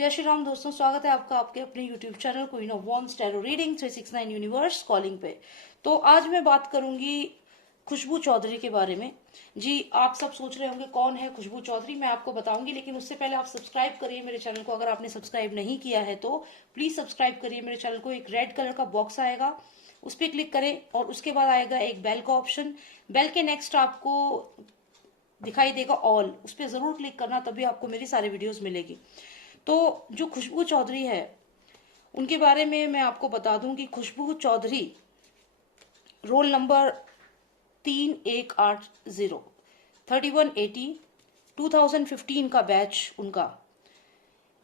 जय श्री राम दोस्तों, स्वागत है आपका आपके अपने YouTube channel queen of wands tarot reading 369 universe calling पे। तो आज मैं बात करूंगी खुशबू चौधरी के बारे में। जी, आप सब सोच रहे होंगे कौन है खुशबू चौधरी, मैं आपको बताऊंगी, लेकिन उससे पहले आप सब्सक्राइब करिए मेरे चैनल को। अगर आपने सब्सक्राइब नहीं किया है तो प्लीज सब्सक्राइब करिए मेरे चैनल को। एक रेड कलर का बॉक्स आएगा, उस पर क्लिक करें और उसके बाद आएगा एक बेल का ऑप्शन। बेल के नेक्स्ट आपको दिखाई देगा ऑल, उस पर जरूर क्लिक करना, तभी आपको मेरी सारी वीडियोस मिलेगी। तो जो खुशबू चौधरी है उनके बारे में मैं आपको बता दूं कि खुशबू चौधरी रोल नंबर 3180 3180 2015 का बैच उनका।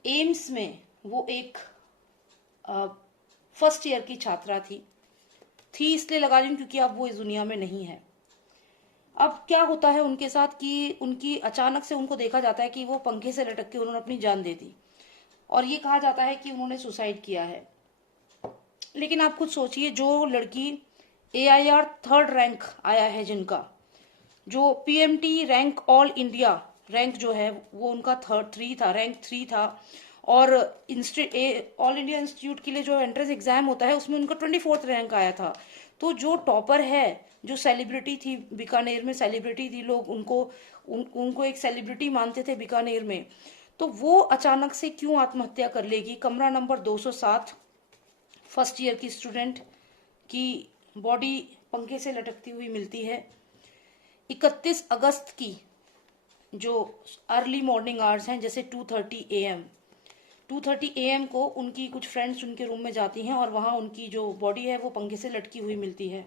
एम्स में वो एक फर्स्ट ईयर की छात्रा थी इसलिए लगा रही हूं क्योंकि अब वो इस दुनिया में नहीं है। अब क्या होता है उनके साथ कि उनकी अचानक से उनको देखा जाता है कि वो पंखे से लटक के उन्होंने अपनी जान दे दी और ये कहा जाता है कि उन्होंने सुसाइड किया है। लेकिन आप खुद सोचिए, जो लड़की AIR 3rd रैंक आया है, जिनका जो PMT rank all India rank जो है वो उनका रैंक 3 था, और ऑल इंडिया इंस्टीट्यूट के लिए जो एंट्रेंस एग्जाम होता है उसमें उनका 24th रैंक आया था। तो जो टॉपर है, जो सेलिब्रिटी थी, बीकानेर में सेलिब्रिटी थी, लोग उनको एक सेलिब्रिटी मानते थे बीकानेर में, तो वो अचानक से क्यों आत्महत्या कर लेगी। कमरा नंबर 207, फर्स्ट ईयर की स्टूडेंट की बॉडी पंखे से लटकती हुई मिलती है। 31 अगस्त की जो अर्ली मॉर्निंग आवर्स हैं, जैसे 2:30 AM को उनकी कुछ फ्रेंड्स उनके रूम में जाती हैं और वहां उनकी जो बॉडी है वो पंखे से लटकी हुई मिलती है।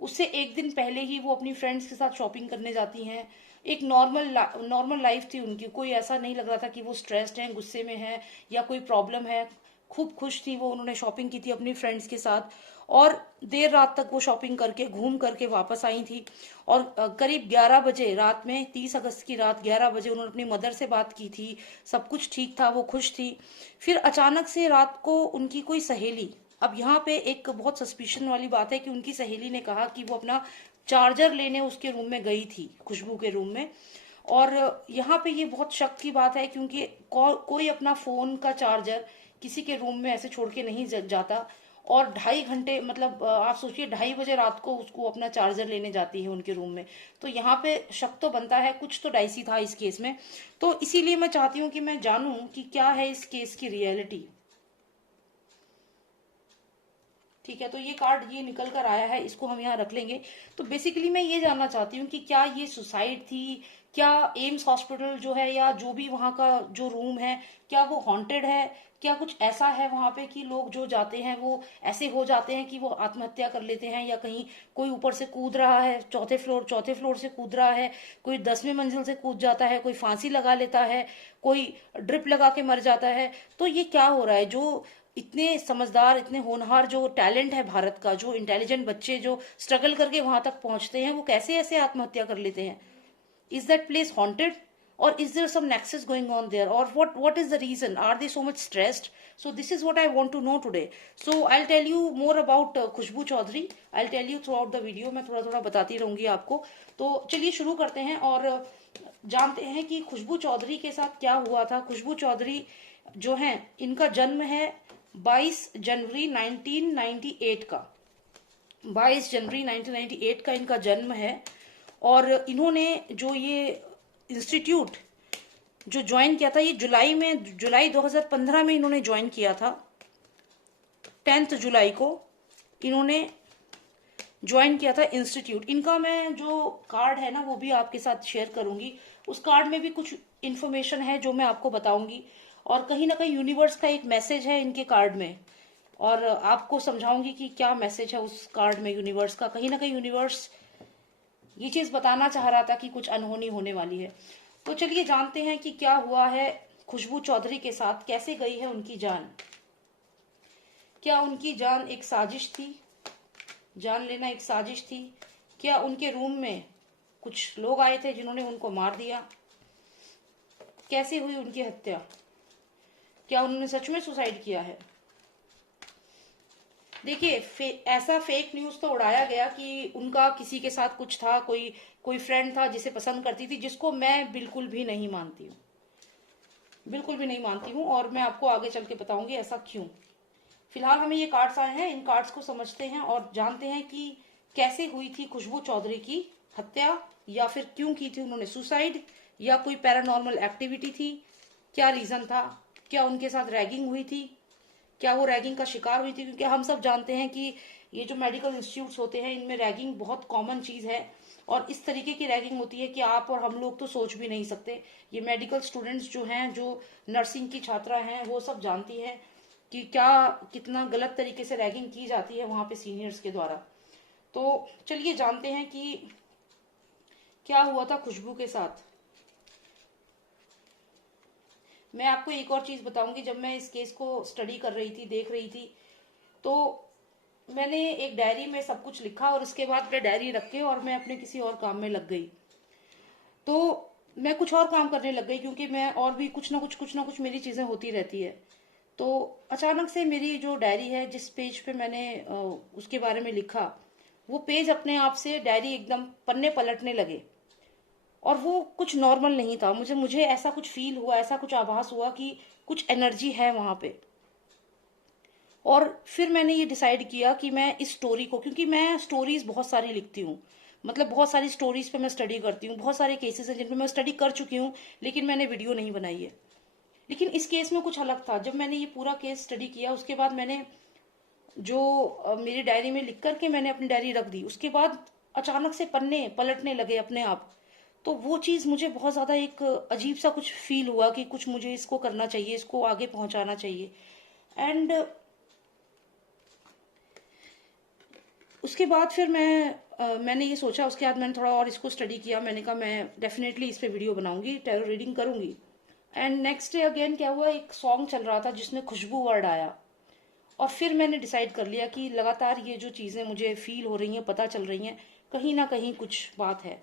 उससे एक दिन पहले ही वो अपनी फ्रेंड्स के साथ शॉपिंग करने जाती हैं। एक नॉर्मल लाइफ थी उनकी, कोई ऐसा नहीं लग रहा था कि वो स्ट्रेस्ड हैं, गुस्से में हैं या कोई प्रॉब्लम है। खूब खुश थी वो, उन्होंने शॉपिंग की थी अपनी फ्रेंड्स के साथ और देर रात तक वो शॉपिंग करके घूम करके वापस आई थी। और करीब 11 बजे रात में, 30 अगस्त की रात 11 बजे उन्होंने अपनी मदर से बात की थी। सब कुछ ठीक था, वो खुश थी। फिर अचानक से रात को उनकी कोई सहेली, अब यहाँ पे एक बहुत सस्पिशन वाली बात है कि उनकी सहेली ने कहा कि वो अपना चार्जर लेने उसके रूम में गई थी, खुशबू के रूम में। और यहाँ पे ये बहुत शक की बात है क्योंकि कोई अपना फोन का चार्जर किसी के रूम में ऐसे छोड़ के नहीं जाता। और 2.5 घंटे, मतलब आप सोचिए 2:30 बजे रात को उसको अपना चार्जर लेने जाती है उनके रूम में। तो यहाँ पे शक तो बनता है, कुछ तो डाइसी था इस केस में। तो इसीलिए मैं चाहती हूँ कि मैं जानूं कि क्या है इस केस की रियलिटी। ठीक है, तो ये कार्ड ये निकल कर आया है, इसको हम यहाँ रख लेंगे। तो बेसिकली मैं ये जानना चाहती हूँ कि क्या ये सुसाइड थी, क्या एम्स हॉस्पिटल जो है या जो भी वहाँ का जो रूम है, क्या वो हॉन्टेड है, क्या कुछ ऐसा है वहां पे कि लोग जो जाते हैं वो ऐसे हो जाते हैं कि वो आत्महत्या कर लेते हैं, या कहीं कोई ऊपर से कूद रहा है, चौथे फ्लोर से कूद रहा है, कोई 10वीं मंजिल से कूद जाता है, कोई फांसी लगा लेता है, कोई ड्रिप लगा के मर जाता है। तो ये क्या हो रहा है? जो इतने समझदार, इतने होनहार जो टैलेंट है भारत का, जो इंटेलिजेंट बच्चे जो स्ट्रगल करके वहां तक पहुंचते हैं, वो कैसे ऐसे आत्महत्या कर लेते हैं? Is that place haunted, or is there some nexus going on there, or what is the reason? Are they so much stressed? So this is what I want to know today. So I'll tell you more about Khushboo Chaudhary. I'll tell you throughout the video. मैं थोड़ा थोड़ा बताती रहूंगी आपको। तो चलिए शुरू करते हैं और जानते हैं कि खुशबू चौधरी के साथ क्या हुआ था। खुशबू चौधरी जो है, इनका जन्म है 22 जनवरी 1998 का। 22 जनवरी 1998 का इनका जन्म है। और इन्होंने जो ये इंस्टीट्यूट जो ज्वाइन किया था, ये जुलाई 2015 में इन्होंने ज्वाइन किया था। 10 जुलाई को इन्होंने ज्वाइन किया था इंस्टीट्यूट। इनका मैं जो कार्ड है ना वो भी आपके साथ शेयर करूंगी। उस कार्ड में भी कुछ इन्फॉर्मेशन है जो मैं आपको बताऊंगी, और कहीं ना कहीं यूनिवर्स का एक मैसेज है इनके कार्ड में, और आपको समझाऊंगी कि क्या मैसेज है उस कार्ड में यूनिवर्स का। कहीं ना कहीं यूनिवर्स ये चीज बताना चाह रहा था कि कुछ अनहोनी होने वाली है। तो चलिए जानते हैं कि क्या हुआ है खुशबू चौधरी के साथ, कैसे गई है उनकी जान। क्या उनकी जान एक साजिश थी, जान लेना एक साजिश थी? क्या उनके रूम में कुछ लोग आए थे जिन्होंने उनको मार दिया? कैसे हुई उनकी हत्या? क्या उन्होंने सच में सुसाइड किया है? देखिए, ऐसा फेक न्यूज तो उड़ाया गया कि उनका किसी के साथ कुछ था, कोई फ्रेंड था जिसे पसंद करती थी, जिसको मैं बिल्कुल भी नहीं मानती हूँ। बिल्कुल भी नहीं मानती हूँ, और मैं आपको आगे चल के बताऊंगी ऐसा क्यों। फिलहाल हमें ये कार्ड्स आए हैं, इन कार्ड्स को समझते हैं और जानते हैं कि कैसे हुई थी खुशबू चौधरी की हत्या, या फिर क्यों की थी उन्होंने सुसाइड, या कोई पैरानॉर्मल एक्टिविटी थी, क्या रीजन था, क्या उनके साथ रैगिंग हुई थी, क्या वो रैगिंग का शिकार हुई थी। क्योंकि हम सब जानते हैं कि ये जो मेडिकल इंस्टीट्यूट्स होते हैं इनमें रैगिंग बहुत कॉमन चीज है, और इस तरीके की रैगिंग होती है कि आप और हम लोग तो सोच भी नहीं सकते। ये मेडिकल स्टूडेंट्स जो हैं, जो नर्सिंग की छात्रा हैं, वो सब जानती हैं कि क्या कितना गलत तरीके से रैगिंग की जाती है वहां पे सीनियर्स के द्वारा। तो चलिए जानते हैं कि क्या हुआ था खुशबू के साथ। मैं आपको एक और चीज बताऊंगी, जब मैं इस केस को स्टडी कर रही थी, देख रही थी, तो मैंने एक डायरी में सब कुछ लिखा, और उसके बाद मैं डायरी रख के और मैं अपने किसी और काम में लग गई। तो मैं कुछ और काम करने लग गई, क्योंकि मैं और भी कुछ ना कुछ मेरी चीजें होती रहती है। तो अचानक से मेरी जो डायरी है, जिस पेज पे मैंने उसके बारे में लिखा, वो पेज अपने आप से डायरी एकदम पन्ने पलटने लगे, और वो कुछ नॉर्मल नहीं था। मुझे मुझे ऐसा कुछ फील हुआ, ऐसा कुछ आभास हुआ कि कुछ एनर्जी है वहां पे। और फिर मैंने ये डिसाइड किया कि मैं इस स्टोरी को, क्योंकि मैं स्टोरीज बहुत सारी लिखती हूँ, मतलब बहुत सारी स्टोरीज पे मैं स्टडी करती हूँ, बहुत सारे केसेस हैं जिन पे मैं स्टडी कर चुकी हूँ, लेकिन मैंने वीडियो नहीं बनाई है। लेकिन इस केस में कुछ अलग था। जब मैंने ये पूरा केस स्टडी किया, उसके बाद मैंने जो मेरी डायरी में लिख करके मैंने अपनी डायरी रख दी, उसके बाद अचानक से पन्ने पलटने लगे अपने आप। तो वो चीज मुझे बहुत ज्यादा एक अजीब सा कुछ फील हुआ कि कुछ मुझे इसको करना चाहिए, इसको आगे पहुंचाना चाहिए। एंड उसके बाद फिर मैंने ये सोचा, उसके बाद मैंने थोड़ा और इसको स्टडी किया, मैंने कहा मैं डेफिनेटली इस पे वीडियो बनाऊंगी, टैरो रीडिंग करूंगी। एंड नेक्स्ट डे अगेन क्या हुआ, एक सॉन्ग चल रहा था जिसमें खुशबू वर्ड आया, और फिर मैंने डिसाइड कर लिया कि लगातार ये जो चीजें मुझे फील हो रही हैं, पता चल रही हैं, कहीं ना कहीं कुछ बात है।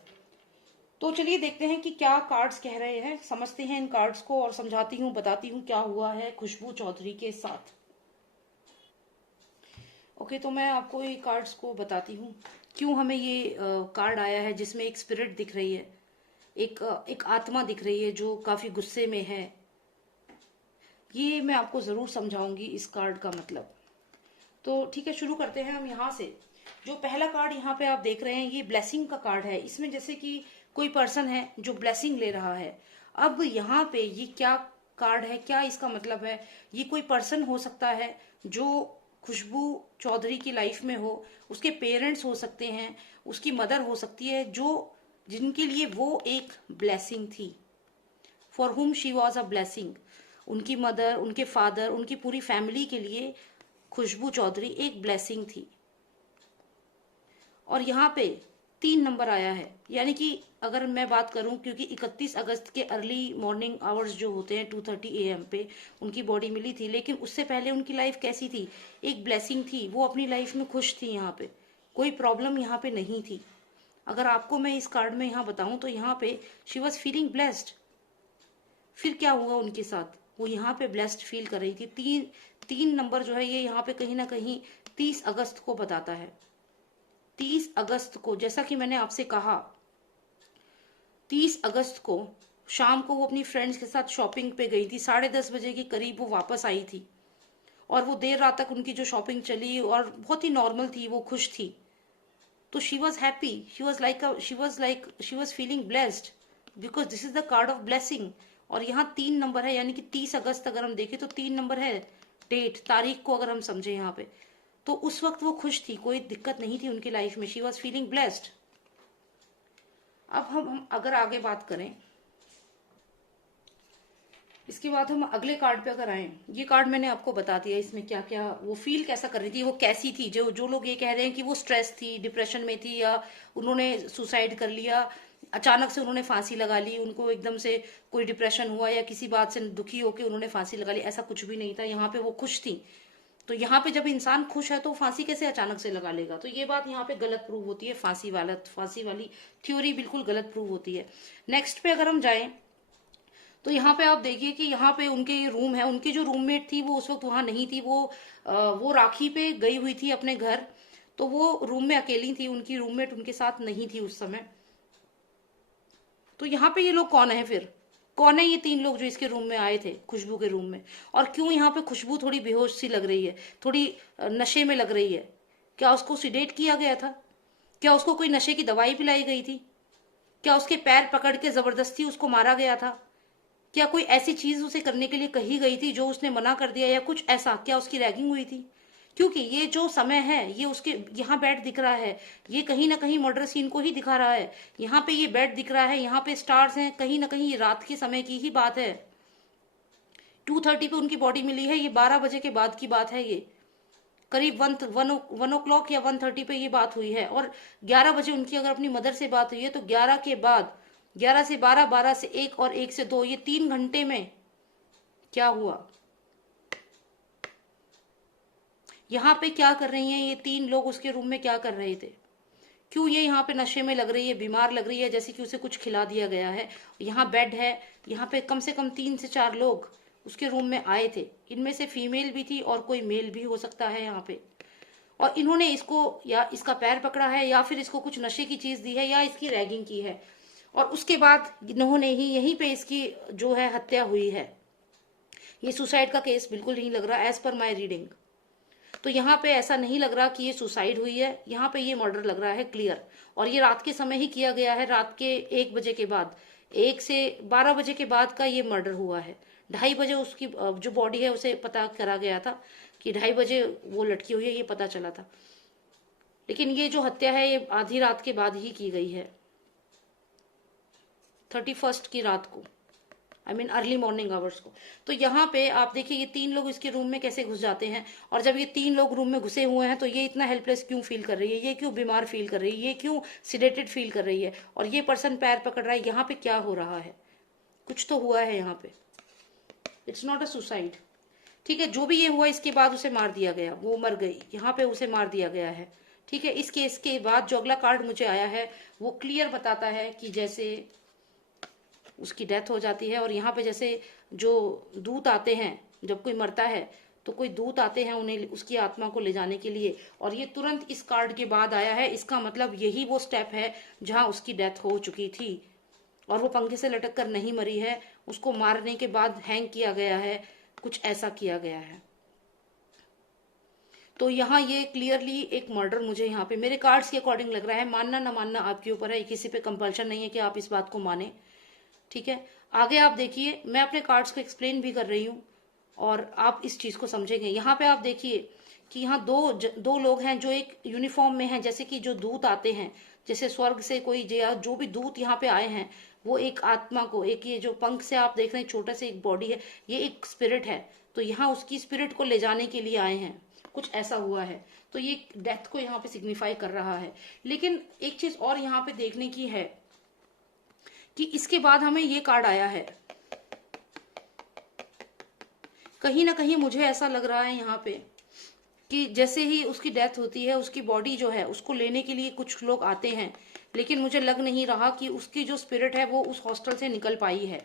तो चलिए देखते हैं कि क्या कार्ड्स कह रहे हैं, समझते हैं इन कार्ड्स को, और समझाती हूँ, बताती हूँ क्या हुआ है खुशबू चौधरी के साथ। ओके, तो मैं आपको ये कार्ड्स को बताती हूँ क्यों हमें ये कार्ड आया है, जिसमें एक स्पिरिट दिख रही है, एक आत्मा दिख रही है जो काफी गुस्से में है। ये मैं आपको जरूर समझाऊंगी इस कार्ड का मतलब। तो ठीक है, शुरू करते हैं हम यहाँ से। जो पहला कार्ड यहाँ पे आप देख रहे हैं, ये ब्लेसिंग का कार्ड है। इसमें जैसे कि कोई पर्सन है जो ब्लेसिंग ले रहा है। अब यहाँ पे ये क्या कार्ड है, क्या इसका मतलब है? ये कोई पर्सन हो सकता है जो खुशबू चौधरी की लाइफ में हो, उसके पेरेंट्स हो सकते हैं, उसकी मदर हो सकती है, जो जिनके लिए वो एक ब्लेसिंग थी, फॉर हुम शी वॉज अ ब्लेसिंग। उनकी मदर, उनके फादर, उनकी पूरी फैमिली के लिए खुशबू चौधरी एक ब्लेसिंग थी। और यहाँ पे 3 नंबर आया है, यानी कि अगर मैं बात करूं, क्योंकि 31 अगस्त के अर्ली मॉर्निंग आवर्स जो होते हैं 2:30 AM पे उनकी बॉडी मिली थी, लेकिन उससे पहले उनकी लाइफ कैसी थी? एक ब्लेसिंग थी, वो अपनी लाइफ में खुश थी, यहाँ पे कोई प्रॉब्लम यहाँ पे नहीं थी। अगर आपको मैं इस कार्ड में यहाँ बताऊं तो यहाँ पे शी वॉज फीलिंग ब्लेस्ड। फिर क्या हुआ उनके साथ? वो यहाँ पे ब्लेस्ड फील कर रही थी। तीन तीन नंबर जो है ये यहाँ पे कहीं ना कहीं 30 अगस्त को बताता है। 30 अगस्त को, जैसा कि मैंने आपसे कहा, 30 अगस्त को शाम को वो अपनी फ्रेंड्स के साथ शॉपिंग पे गई थी। 10:30 बजे के करीब वो वापस आई थी, और वो देर रात तक उनकी जो शॉपिंग चली, और बहुत ही नॉर्मल थी, वो खुश थी। तो she was happy, she was feeling blessed, because this is the card of blessing. और यहाँ 3 नंबर है, यानी कि 30 अगस्त अगर हम देखें तो 3 नंबर है, डेट, तारीख को अगर हम समझे यहाँ पे, तो उस वक्त वो खुश थी, कोई दिक्कत नहीं थी उनकी लाइफ में, शी वॉज फीलिंग ब्लेस्ड। अब हम अगर आगे बात करें, इसके बाद हम अगले कार्ड पे अगर आए, ये कार्ड मैंने आपको बता दिया इसमें क्या क्या वो फील कैसा कर रही थी, वो कैसी थी। जो जो लोग ये कह रहे हैं कि वो स्ट्रेस थी, डिप्रेशन में थी, या उन्होंने सुसाइड कर लिया, अचानक से उन्होंने फांसी लगा ली, उनको एकदम से कोई डिप्रेशन हुआ या किसी बात से दुखी होकर उन्होंने फांसी लगा ली, ऐसा कुछ भी नहीं था। यहाँ पे वो खुश थी। तो यहाँ पे जब इंसान खुश है तो फांसी कैसे अचानक से लगा लेगा? तो ये बात यहाँ पे गलत प्रूव होती है, फांसी वाली थ्योरी बिल्कुल गलत प्रूव होती है। नेक्स्ट पे अगर हम जाएं तो यहाँ पे आप देखिए कि यहाँ पे उनके रूम है, उनकी जो रूममेट थी वो उस वक्त वहां नहीं थी, वो राखी पे गई हुई थी अपने घर। तो वो रूम में अकेली थी, उनकी रूममेट उनके साथ नहीं थी उस समय। तो यहाँ पे ये लोग कौन है फिर? कौन है ये 3 लोग जो इसके रूम में आए थे, खुशबू के रूम में? और क्यों यहाँ पे खुशबू थोड़ी बेहोश सी लग रही है, थोड़ी नशे में लग रही है? क्या उसको सिडेट किया गया था? क्या उसको कोई नशे की दवाई पिलाई गई थी? क्या उसके पैर पकड़ के जबरदस्ती उसको मारा गया था? क्या कोई ऐसी चीज उसे करने के लिए कही गई थी जो उसने मना कर दिया, या कुछ ऐसा? क्या उसकी रैगिंग हुई थी? क्योंकि ये जो समय है, ये उसके यहाँ बेड दिख रहा है, ये कहीं ना कहीं मर्डर सीन को ही दिखा रहा है। यहाँ पे ये बेड दिख रहा है, यहाँ पे स्टार्स हैं, कहीं ना कहीं ये रात के समय की ही बात है। 2:30 पे उनकी बॉडी मिली है, ये 12 बजे के बाद की बात है। ये करीब 1 o'clock या 1:30 पे ये बात हुई है। और 11 बजे उनकी अगर अपनी मदर से बात हुई है, तो 11 के बाद 11 से 12, 12 से 1 और 1 से 2, ये 3 घंटे में क्या हुआ? यहाँ पे क्या कर रही हैं ये 3 लोग? उसके रूम में क्या कर रहे थे? क्यों ये यहाँ पे नशे में लग रही है, बीमार लग रही है, जैसे कि उसे कुछ खिला दिया गया है? यहाँ बेड है, यहाँ पे कम से कम 3 से 4 लोग उसके रूम में आए थे। इनमें से फीमेल भी थी और कोई मेल भी हो सकता है यहाँ पे। और इन्होंने इसको या इसका पैर पकड़ा है, या फिर इसको कुछ नशे की चीज दी है, या इसकी रैगिंग की है, और उसके बाद इन्होंने ही यहीं पे इसकी जो है हत्या हुई है। ये सुसाइड का केस बिल्कुल नहीं लग रहा एज पर माई रीडिंग। तो यहाँ पे ऐसा नहीं लग रहा कि ये सुसाइड हुई है, यहाँ पे ये मर्डर लग रहा है क्लियर। और ये रात के समय ही किया गया है, रात के 1 बजे के बाद, 1 से 12 बजे के बाद का ये मर्डर हुआ है। 2:30 बजे उसकी जो बॉडी है उसे पता करा गया था कि 2:30 बजे वो लटकी हुई है, ये पता चला था। लेकिन ये जो हत्या है ये आधी रात के बाद ही की गई है, 31st की रात को, I mean early morning hours को। तो यहाँ पे आप देखिए ये 3 लोग इसके रूम में कैसे घुस जाते हैं, और जब ये 3 लोग रूम में घुसे हुए हैं तो ये इतना हेल्पलेस क्यों फील कर रही है, ये क्यों बीमार फील कर रही है, ये क्यों सिडेटेड फील कर रही है, और ये पर्सन पैर पकड़ रहा है? यहाँ पे क्या हो रहा है? कुछ तो हुआ है यहाँ पे। It's not a suicide. ठीक है, जो भी ये हुआ इसके बाद उसे मार दिया गया, वो मर गई, यहाँ पे उसे मार दिया गया है। ठीक है, इस केस के बाद जो अगला कार्ड मुझे आया है वो क्लियर बताता है कि जैसे उसकी डेथ हो जाती है, और यहाँ पे जैसे जो दूत आते हैं, जब कोई मरता है तो कोई दूत आते हैं उन्हें, उसकी आत्मा को ले जाने के लिए, और ये तुरंत इस कार्ड के बाद आया है। इसका मतलब यही वो स्टेप है जहां उसकी डेथ हो चुकी थी, और वो पंखे से लटक कर नहीं मरी है, उसको मारने के बाद हैंग किया गया है, कुछ ऐसा किया गया है। तो यहाँ ये क्लियरली एक मर्डर मुझे यहाँ पे मेरे कार्ड्स के अकॉर्डिंग लग रहा है। मानना ना मानना आपके ऊपर है, किसी पे कंपल्शन नहीं है कि आप इस बात को माने। ठीक है, आगे आप देखिए, मैं अपने कार्ड्स को एक्सप्लेन भी कर रही हूँ और आप इस चीज को समझेंगे। यहाँ पे आप देखिए कि यहाँ दो लोग हैं जो एक यूनिफॉर्म में हैं, जैसे कि जो दूत आते हैं, जैसे स्वर्ग से कोई जो भी दूत यहाँ पे आए हैं, वो एक आत्मा को, एक ये जो पंख से आप देख रहे हैं छोटा सा एक बॉडी है, ये एक स्पिरिट है, तो यहाँ उसकी स्पिरिट को ले जाने के लिए आए हैं, कुछ ऐसा हुआ है। तो ये डेथ को यहाँ पे सिग्निफाई कर रहा है। लेकिन एक चीज और यहाँ पे देखने की है कि इसके बाद हमें ये कार्ड आया है, कहीं ना कहीं मुझे ऐसा लग रहा है यहाँ पे कि जैसे ही उसकी डेथ होती है, उसकी बॉडी जो है उसको लेने के लिए कुछ लोग आते हैं, लेकिन मुझे लग नहीं रहा कि उसकी जो स्पिरिट है वो उस हॉस्टल से निकल पाई है,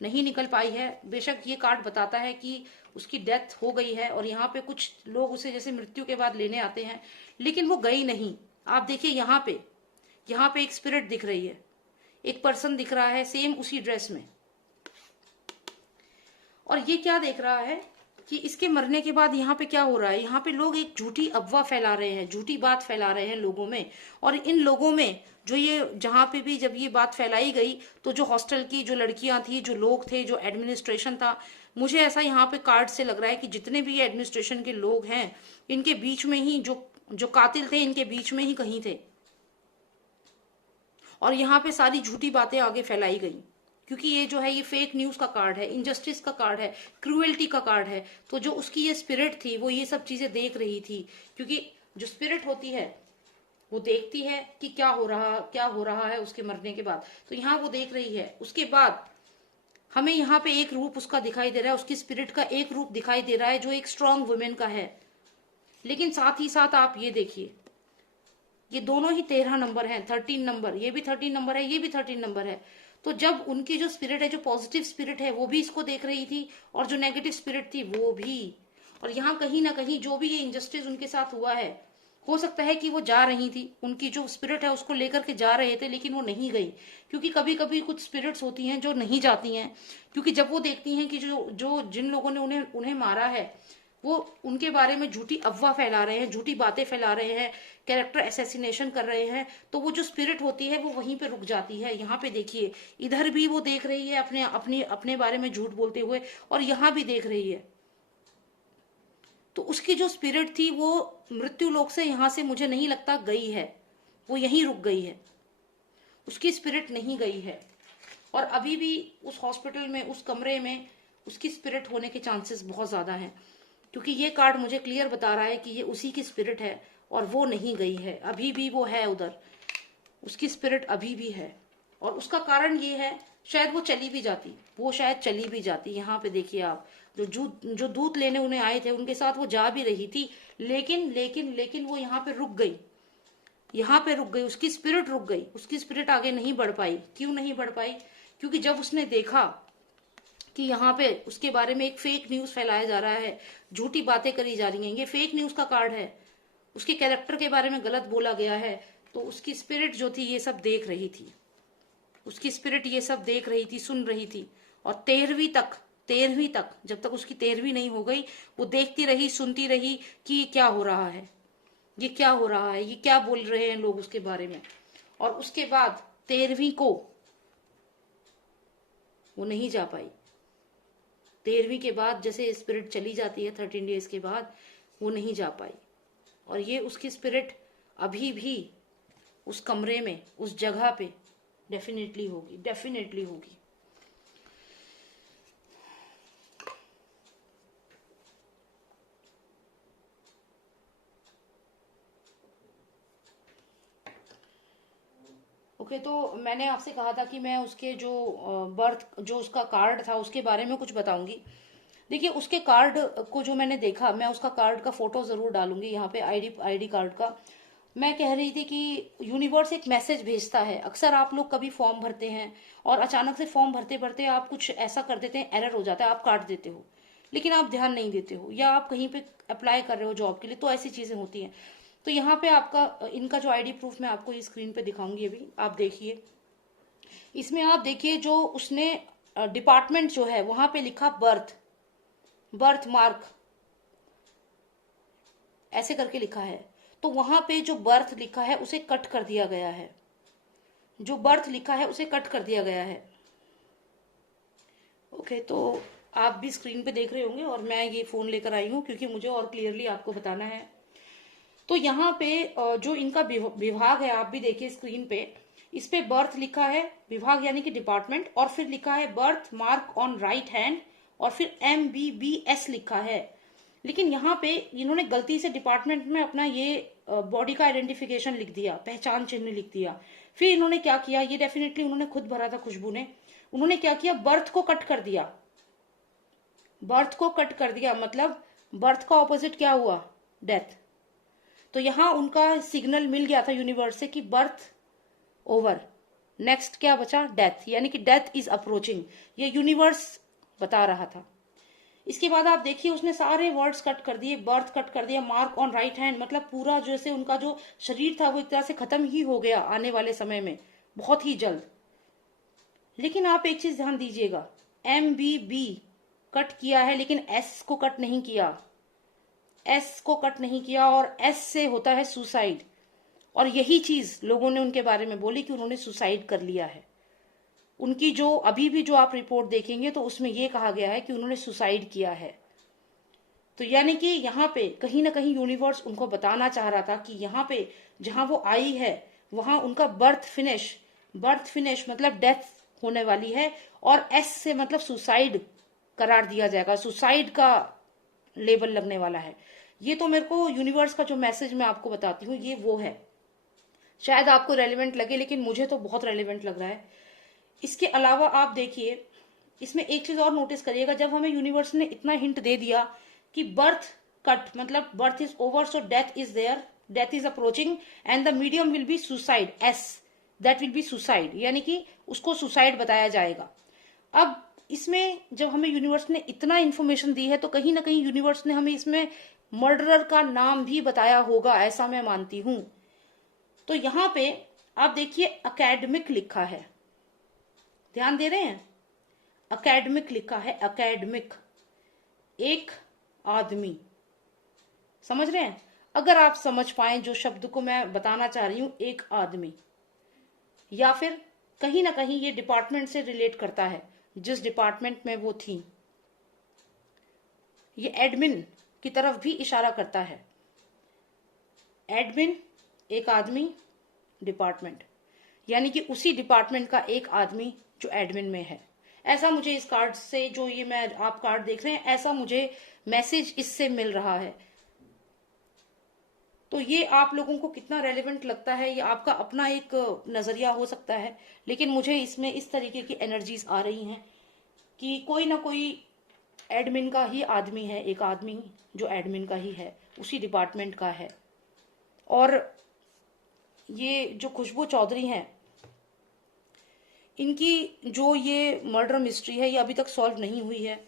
नहीं निकल पाई है। बेशक ये कार्ड बताता है कि उसकी डेथ हो गई है और यहाँ पे कुछ लोग उसे जैसे मृत्यु के बाद लेने आते हैं, लेकिन वो गई नहीं। आप देखिए यहाँ पे एक स्पिरिट दिख रही है, एक पर्सन दिख रहा है सेम उसी ड्रेस में, और ये क्या देख रहा है कि इसके मरने के बाद यहाँ पे क्या हो रहा है। यहाँ पे लोग एक झूठी अफवाह फैला रहे हैं, झूठी बात फैला रहे हैं लोगों में, और इन लोगों में जो ये जहाँ पे भी जब ये बात फैलाई गई तो जो हॉस्टल की जो लड़कियां थी, जो लोग थे, जो एडमिनिस्ट्रेशन था, मुझे ऐसा यहाँ पे कार्ड से लग रहा है कि जितने भी एडमिनिस्ट्रेशन के लोग हैं, इनके बीच में ही जो कातिल थे, इनके बीच में ही कहीं थे, और यहाँ पे सारी झूठी बातें आगे फैलाई गई। क्योंकि ये जो है ये फेक न्यूज का कार्ड है, इनजस्टिस का कार्ड है, क्रूएल्टी का कार्ड है। तो जो उसकी ये स्पिरिट थी वो ये सब चीजें देख रही थी, क्योंकि जो स्पिरिट होती है वो देखती है कि क्या हो रहा है उसके मरने के बाद। तो यहाँ वो देख रही है। उसके बाद हमें यहाँ पे एक रूप उसका दिखाई दे रहा है, उसकी स्पिरिट का एक रूप दिखाई दे रहा है जो एक स्ट्रांग वुमेन का है। लेकिन साथ ही साथ आप ये देखिए, ये दोनों ही 13 नंबर है, 13 नंबर, ये भी 13 नंबर है, ये भी 13 नंबर है। तो जब उनकी जो स्पिरिट है, जो पॉजिटिव स्पिरिट है, वो भी इसको देख रही थी, और जो नेगेटिव स्पिरिट थी वो भी। और यहाँ कहीं ना कहीं जो भी ये इंजस्टिस उनके साथ हुआ है, हो सकता है कि वो जा रही थी, उनकी जो स्पिरिट है उसको लेकर के जा रहे थे, लेकिन वो नहीं गई। क्योंकि कभी कभी कुछ स्पिरिट्स होती हैं जो नहीं जाती हैं, क्योंकि जब वो देखती हैं कि जो जो जिन लोगों ने उन्हें उन्हें मारा है वो उनके बारे में झूठी अफवाह फैला रहे हैं, झूठी बातें फैला रहे हैं, कैरेक्टर असैसिनेशन कर रहे हैं, तो वो जो स्पिरिट होती है वो वहीं पे रुक जाती है। यहाँ पे देखिए, इधर भी वो देख रही है अपने अपने अपने बारे में झूठ बोलते हुए, और यहाँ भी देख रही है। तो उसकी जो स्पिरिट थी वो मृत्यु लोक से यहां से मुझे नहीं लगता गई है, वो यहीं रुक गई है, उसकी स्पिरिट नहीं गई है। और अभी भी उस हॉस्पिटल में, उस कमरे में उसकी स्पिरिट होने के चांसेस बहुत ज्यादा हैं, क्योंकि ये कार्ड मुझे क्लियर बता रहा है कि ये उसी की स्पिरिट है और वो नहीं गई है, अभी भी वो है उधर, उसकी स्पिरिट अभी भी है। और उसका कारण ये है, शायद वो चली भी जाती, वो शायद चली भी जाती। यहाँ पे देखिए आप, जो दूध लेने उन्हें आए थे उनके साथ वो जा भी रही थी, लेकिन लेकिन लेकिन वो यहाँ पे रुक गई, यहाँ पे रुक गई, उसकी स्पिरिट रुक गई, उसकी स्पिरिट आगे नहीं बढ़ पाई। क्यों नहीं बढ़ पाई? क्योंकि जब उसने देखा कि यहाँ पे उसके बारे में एक फेक न्यूज फैलाया जा रहा है, झूठी बातें करी जा रही हैं, ये फेक न्यूज का कार्ड है, उसके कैरेक्टर के बारे में गलत बोला गया है, तो उसकी स्पिरिट जो थी ये सब देख रही थी, उसकी स्पिरिट ये सब देख रही थी, सुन रही थी। और 13वीं तक जब तक उसकी 13वीं नहीं हो गई, वो देखती रही, सुनती रही कि ये क्या हो रहा है, ये क्या हो रहा है, ये क्या बोल रहे हैं लोग उसके बारे में। और उसके बाद 13वीं को वो नहीं जा पाई। 13वीं के बाद जैसे स्पिरिट चली जाती है 13 डेज के बाद, वो नहीं जा पाई। और ये उसकी स्पिरिट अभी भी उस कमरे में, उस जगह पे डेफिनेटली होगी, डेफिनेटली होगी। ओके, तो मैंने आपसे कहा था कि मैं उसके जो बर्थ, जो उसका कार्ड था उसके बारे में कुछ बताऊंगी। देखिए, उसके कार्ड को जो मैंने देखा, मैं उसका कार्ड का फोटो जरूर डालूंगी यहाँ पे, आईडी कार्ड का। मैं कह रही थी कि यूनिवर्स एक मैसेज भेजता है। अक्सर आप लोग कभी फॉर्म भरते हैं और अचानक से फॉर्म भरते भरते आप कुछ ऐसा कर देते हैं, एरर हो जाता है, आप काट देते हो, लेकिन आप ध्यान नहीं देते हो, या आप कहीं पे अप्लाई कर रहे हो जॉब के लिए, तो ऐसी चीजें होती हैं। तो यहाँ पे आपका, इनका जो आईडी प्रूफ मैं आपको ये स्क्रीन पे दिखाऊंगी अभी, आप देखिए। इसमें आप देखिए, जो उसने डिपार्टमेंट जो है वहां पे लिखा बर्थ मार्क ऐसे करके लिखा है, तो वहां पे जो बर्थ लिखा है उसे कट कर दिया गया है, जो बर्थ लिखा है उसे कट कर दिया गया है। ओके, तो आप भी स्क्रीन पे देख रहे होंगे और मैं ये फोन लेकर आई हूँ क्योंकि मुझे और क्लियरली आपको बताना है। तो यहाँ पे जो इनका विभाग है, आप भी देखिए स्क्रीन पे, इस पे बर्थ लिखा है, विभाग यानी कि डिपार्टमेंट, और फिर लिखा है birth mark on right hand, और फिर MBBS लिखा है। लेकिन यहाँ पे इन्होंने गलती से डिपार्टमेंट में अपना ये बॉडी का आइडेंटिफिकेशन लिख दिया, पहचान चिन्ह लिख दिया। फिर इन्होंने क्या किया, ये डेफिनेटली उन्होंने खुद भरा था, खुशबू ने, उन्होंने क्या किया, बर्थ को कट कर दिया, बर्थ को कट कर दिया, मतलब बर्थ का ऑपोजिट क्या हुआ, डेथ। तो यहां उनका सिग्नल मिल गया था यूनिवर्स से कि बर्थ ओवर, नेक्स्ट क्या बचा, डेथ, यानी कि डेथ इज अप्रोचिंग, ये यूनिवर्स बता रहा था। इसके बाद आप देखिए, उसने सारे वर्ड्स कट कर दिए, बर्थ कट कर दिया, मार्क ऑन राइट हैंड, मतलब पूरा जैसे उनका जो शरीर था वो एक तरह से खत्म ही हो गया आने वाले समय में, बहुत ही जल्द। लेकिन आप एक चीज ध्यान दीजिएगा, MBB कट किया है लेकिन S को कट नहीं किया, S को कट नहीं किया, और S से होता है सुसाइड। और यही चीज लोगों ने उनके बारे में बोली कि उन्होंने सुसाइड कर लिया है। उनकी जो अभी भी जो आप रिपोर्ट देखेंगे तो उसमें यह कहा गया है कि उन्होंने सुसाइड किया है। तो यानी कि यहाँ पे कहीं ना कहीं यूनिवर्स उनको बताना चाह रहा था कि यहाँ पे जहां वो आई है वहां उनका बर्थ फिनिश मतलब डेथ होने वाली है, और S से मतलब सुसाइड करार दिया जाएगा, सुसाइड का लेबल लगने वाला है। ये तो मेरे को यूनिवर्स का जो मैसेज मैं आपको बताती हूँ ये वो है। शायद आपको रेलेवेंट लगे, लेकिन मुझे तो बहुत रेलेवेंट लग रहा है। इसके अलावा आप देखिए, इसमें एक चीज और नोटिस करिएगा, जब हमें यूनिवर्स ने इतना हिंट दे दिया कि बर्थ कट मतलब birth is over, so death is there, death is approaching, and the medium will be suicide, S that will be suicide, यानी कि उसको सुसाइड बताया जाएगा। अब इसमें जब हमें यूनिवर्स ने इतना इन्फॉर्मेशन दी है तो कहीं ना कहीं यूनिवर्स ने हमें इसमें मर्डरर का नाम भी बताया होगा, ऐसा मैं मानती हूं। तो यहां पे आप देखिए अकेडमिक लिखा है, ध्यान दे रहे हैं, अकेडमिक लिखा है, अकेडमिक, एक आदमी, समझ रहे हैं। अगर आप समझ पाए जो शब्द को मैं बताना चाह रही हूं, एक आदमी, या फिर कहीं ना कहीं ये डिपार्टमेंट से रिलेट करता है, जिस डिपार्टमेंट में वो थी, ये एडमिन की तरफ भी इशारा करता है। एडमिन, एक आदमी, डिपार्टमेंट, यानी कि उसी डिपार्टमेंट का एक आदमी जो एडमिन में है। ऐसा मुझे इस कार्ड से, जो ये मैं आप कार्ड देख रहे हैं, ऐसा मुझे मैसेज इससे मिल रहा है। तो ये आप लोगों को कितना रेलेवेंट लगता है, ये आपका अपना एक नजरिया हो सकता है, लेकिन मुझे इसमें इस तरीके की एनर्जीज आ रही हैं कि कोई ना कोई एडमिन का ही आदमी है, एक आदमी जो एडमिन का ही है, उसी डिपार्टमेंट का है। और ये जो खुशबू चौधरी हैं, इनकी जो ये मर्डर मिस्ट्री है ये अभी तक सॉल्व नहीं हुई है,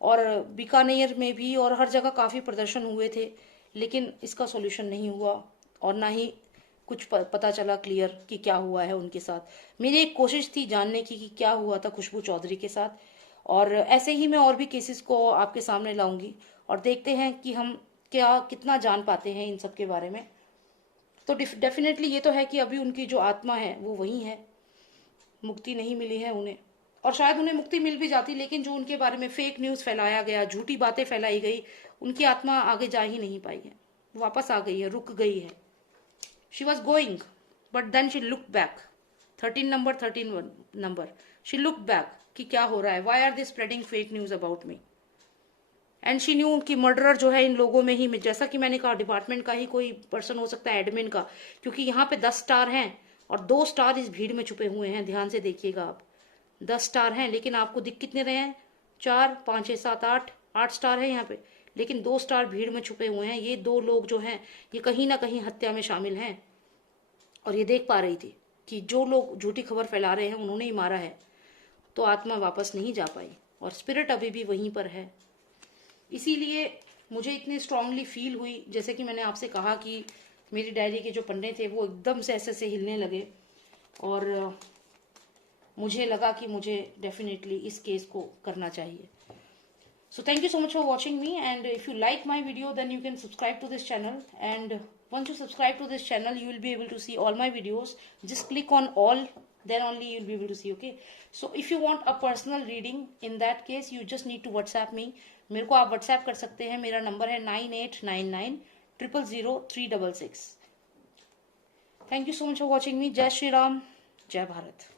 और बीकानेर में भी और हर जगह काफ़ी प्रदर्शन हुए थे, लेकिन इसका सॉल्यूशन नहीं हुआ, और ना ही कुछ पता चला क्लियर कि क्या हुआ है उनके साथ। मेरी एक कोशिश थी जानने की कि क्या हुआ था खुशबू चौधरी के साथ, और ऐसे ही मैं और भी केसेस को आपके सामने लाऊंगी, और देखते हैं कि हम क्या कितना जान पाते हैं इन सब के बारे में। तो डेफिनेटली ये तो है कि अभी उनकी जो आत्मा है वो वही है, मुक्ति नहीं मिली है उन्हें, और शायद उन्हें मुक्ति मिल भी जाती, लेकिन जो उनके बारे में फेक न्यूज फैलाया गया, झूठी बातें फैलाई गई, उनकी आत्मा आगे जा ही नहीं पाई है, वापस आ गई है, रुक गई है। She was going but then she look back, 13 number, she look back कि क्या हो रहा है, why are they spreading fake news about me, and she knew कि मर्डरर जो है इन लोगों में ही, जैसा कि मैंने कहा, डिपार्टमेंट का ही कोई पर्सन हो सकता है, एडमिन का, क्योंकि यहाँ पे 10 स्टार हैं और 2 स्टार इस भीड़ में छुपे हुए हैं, ध्यान से देखिएगा आप। 10 स्टार हैं, लेकिन आपको दिख कितने रहे हैं, 4, 5, 6, 7, 8 स्टार है यहाँ पे, लेकिन 2 स्टार भीड़ में छुपे हुए हैं। ये 2 लोग जो हैं ये कहीं ना कहीं हत्या में शामिल हैं, और ये देख पा रही थी कि जो लोग झूठी खबर फैला रहे हैं उन्होंने ही मारा है, तो आत्मा वापस नहीं जा पाई, और स्पिरिट अभी भी वहीं पर है। इसीलिए मुझे इतनी स्ट्रांगली फील हुई, जैसे कि मैंने आपसे कहा कि मेरी डायरी के जो पन्ने थे वो एकदम से ऐसे से हिलने लगे, और मुझे लगा कि मुझे डेफिनेटली इस केस को करना चाहिए। So thank you so much for watching me, and if you like my video then you can subscribe to this channel, and once you subscribe to this channel you will be able to see all my videos. Just click on all, then only you will be able to see, okay? So if you want a personal reading, in that case you just need to WhatsApp me. मेरे को आप WhatsApp कर सकते हैं, मेरा number है 9899000366। Thank you so much for watching me. जय श्री राम, जय भारत।